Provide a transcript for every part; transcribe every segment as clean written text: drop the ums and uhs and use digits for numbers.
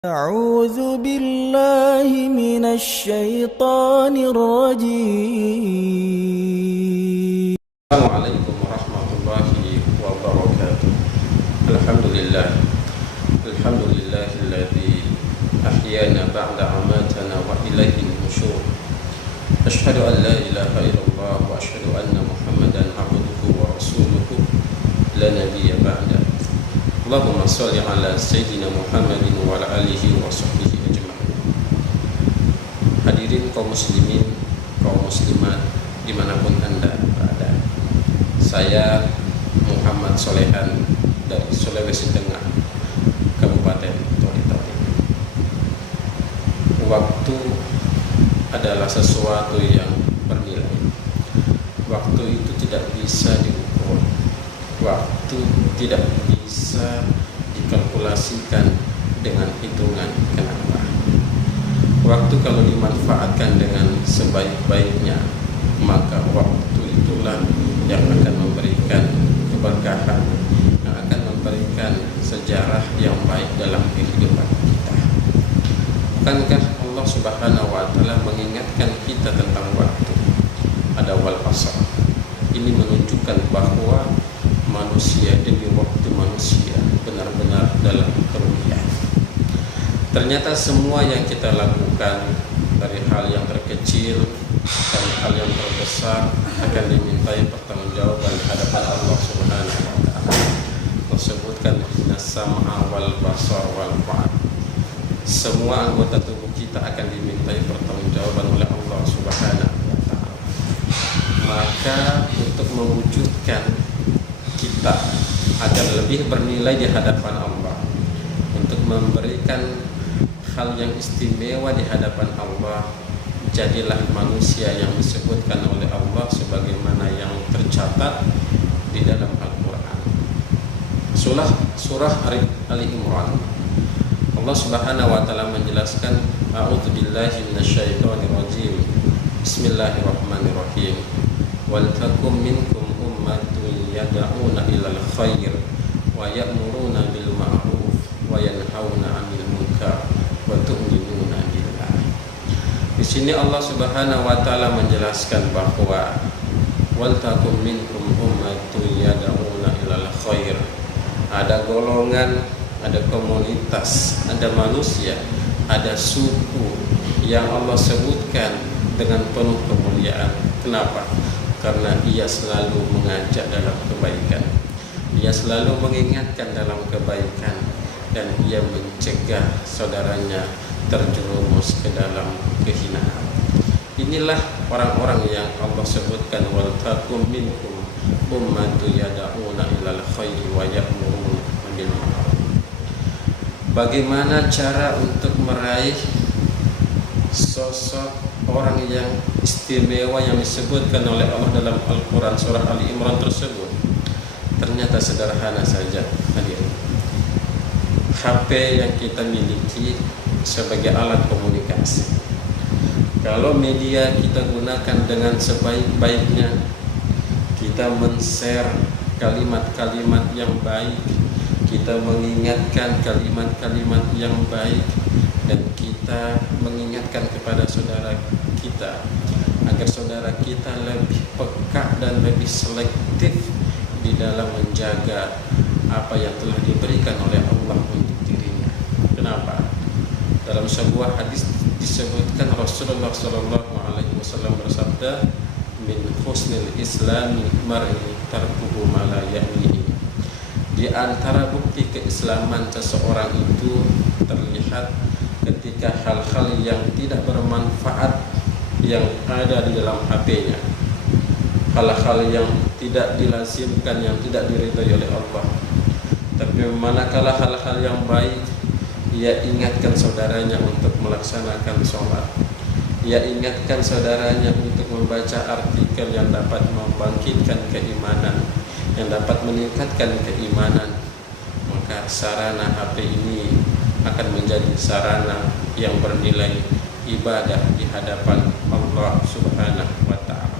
أعوذ بالله من الشيطان الرجيم. السلام عليكم ورحمة الله وبركاته. الحمد لله الذي أحيانا بعد أماتنا وإليه النشور. أشهد أن لا إله إلا الله وأشهد أن محمدا عبده ورسوله لا نبي بعده. Allahumma sholli ala sayyidina Muhammadin wa ala alihi wa sahbihi ajma'in. Hadirin kaum muslimin, kaum muslimat dimanapun Anda berada, saya Muhammad Solehan dari Sulawesi Tengah, Kabupaten Tori-Tori. Waktu adalah sesuatu yang bernilai. Waktu itu tidak bisa diukur. Waktu tidak bisa dikalkulasikan dengan hitungan. Kenapa? Waktu kalau dimanfaatkan dengan sebaik-baiknya, maka waktu itulah yang akan memberikan keberkahan, yang akan memberikan sejarah yang baik dalam kehidupan kita. Bukankah Allah Subhanahu wa Ta'ala mengingatkan kita tentang waktu? Ada wal asr. Ini menunjukkan bahwa manusia demi waktu manusia benar-benar dalam kerugian. Ternyata semua yang kita lakukan, dari hal yang terkecil dan hal yang terbesar, akan dimintai pertanggungjawaban di hadapan Allah Subhanahu wa Ta'ala. Tersebutkan inna sam'a wal basar wal fu'ad. Semua anggota tubuh kita akan dimintai pertanggungjawaban oleh Allah Subhanahu wa Ta'ala. Maka untuk mewujudkan kita agar lebih bernilai di hadapan Allah, untuk memberikan hal yang istimewa di hadapan Allah, jadilah manusia yang disebutkan oleh Allah sebagaimana yang tercatat di dalam Al-Quran. Surah Ali Imran, Allah Subhanahu wa Ta'ala menjelaskan, a'udzubillahi minasyaitonir rajim, bismillahirrahmanirrahim, wal takum minkum ummatun yad'una ilal khair wa ya'muruna bil ma'ruf wa yanhauna 'anil munkar wa tu'minuna billah. Di sini Allah Subhanahu wa Ta'ala menjelaskan bahwa wal takum minkum ummatun yad'una ilal khair. Ada golongan, ada komunitas, ada manusia, ada suku yang Allah sebutkan dengan penuh kemuliaan. Kenapa? Karena ia selalu mengajak dalam kebaikan, ia selalu mengingatkan dalam kebaikan, dan ia mencegah saudaranya terjerumus ke dalam kehinaan. Inilah orang-orang yang Allah sebutkan, wal takum minkum ummatun yad'una ilal khairi wa ya'muruna bil ma'ruf. Bagaimana cara untuk meraih sosok orang yang istimewa yang disebutkan oleh Allah dalam Al-Quran surah Ali Imran tersebut? Ternyata sederhana saja, hadirin. HP yang kita miliki sebagai alat komunikasi, kalau media kita gunakan dengan sebaik-baiknya, kita men-share kalimat-kalimat yang baik, kita mengingatkan kalimat-kalimat yang baik, dan kita mengingatkan kepada saudara kita agar saudara kita lebih peka dan lebih selektif di dalam menjaga apa yang telah diberikan oleh Allah untuk dirinya. Kenapa? Dalam sebuah hadis disebutkan Rasulullah SAW bersabda, min husnil islami mar'i tarkuhu ma la ya'nihi. Di antara bukti keislaman seseorang itu terlihat ketika hal-hal yang tidak bermanfaat yang ada di dalam HP-nya, hal-hal yang tidak dilazimkan, yang tidak diridhai oleh Allah. Tapi manakala hal-hal yang baik, ia ingatkan saudaranya untuk melaksanakan sholat, ia ingatkan saudaranya untuk membaca artikel yang dapat membangkitkan keimanan, yang dapat meningkatkan keimanan, maka sarana HP ini akan menjadi sarana yang bernilai ibadah di hadapan Allah Subhanahu wa Ta'ala.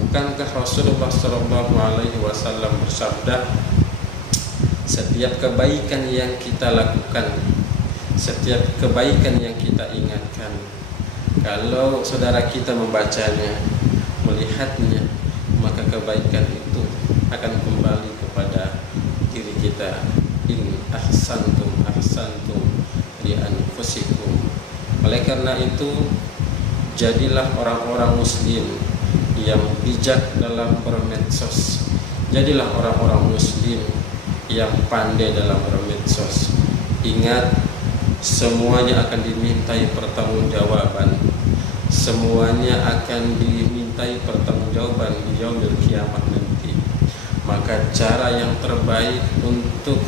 Bukankah Rasulullah SAW bersabda, setiap kebaikan yang kita lakukan, setiap kebaikan yang kita ingatkan, kalau saudara kita membacanya, melihatnya, maka kebaikan itu akan kembali kepada diri kita. In ahsantum ahsantum li anfusikum. Oleh karena itu, jadilah orang-orang muslim yang bijak dalam bermedsos. Jadilah orang-orang muslim yang pandai dalam bermedsos. Ingat, semuanya akan dimintai pertanggungjawaban. Semuanya akan dimintai pertanggungjawaban di yaumil kiamat nanti. Maka cara yang terbaik untuk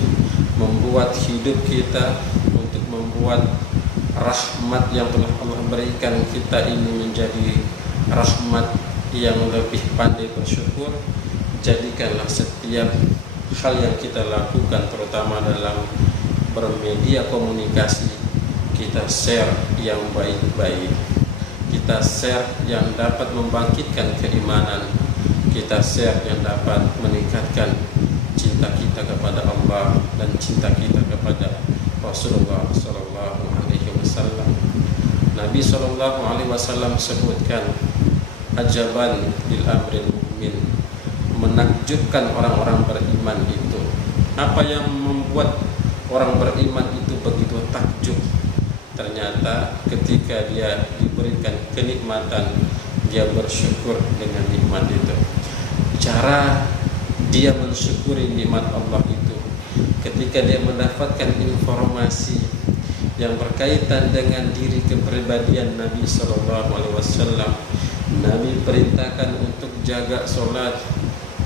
membuat hidup kita, untuk membuat rahmat yang telah Allah berikan kita ini menjadi rahmat yang lebih pandai bersyukur, jadikanlah setiap hal yang kita lakukan, terutama dalam bermedia komunikasi, kita share yang baik-baik, kita share yang dapat membangkitkan keimanan, kita share yang dapat meningkatkan cinta kita kepada Allah dan cinta kita kepada Rasulullah Sallallahu Alaihi Wasallam. Nabi Sallallahu Alaihi Wasallam sebutkan, ajaban lil amril mu'min, menakjubkan orang-orang beriman itu. Apa yang membuat orang beriman itu begitu takjub? Ternyata ketika dia diberikan kenikmatan, dia bersyukur dengan nikmat itu. Cara dia mensyukuri nikmat Allah itu ketika dia mendapatkan informasi yang berkaitan dengan diri kepribadian Nabi Sallallahu Alaihi Wasallam. Nabi perintahkan untuk jaga sholat,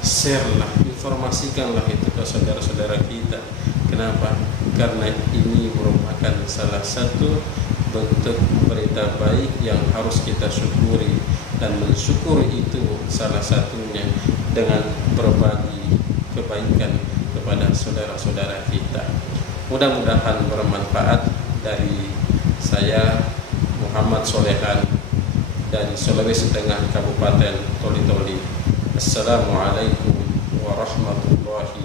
share-lah, informasikanlah itu ke saudara-saudara kita. Kenapa? Karena ini merupakan salah satu bentuk berita baik yang harus kita syukuri, dan mensyukuri itu salah satunya dengan berbagi kebaikan kepada saudara-saudara kita. Mudah-mudahan bermanfaat. Dari saya, Muhammad Solehan, dari Sulawesi Tengah, Kabupaten Toli-Toli. Assalamualaikum warahmatullahi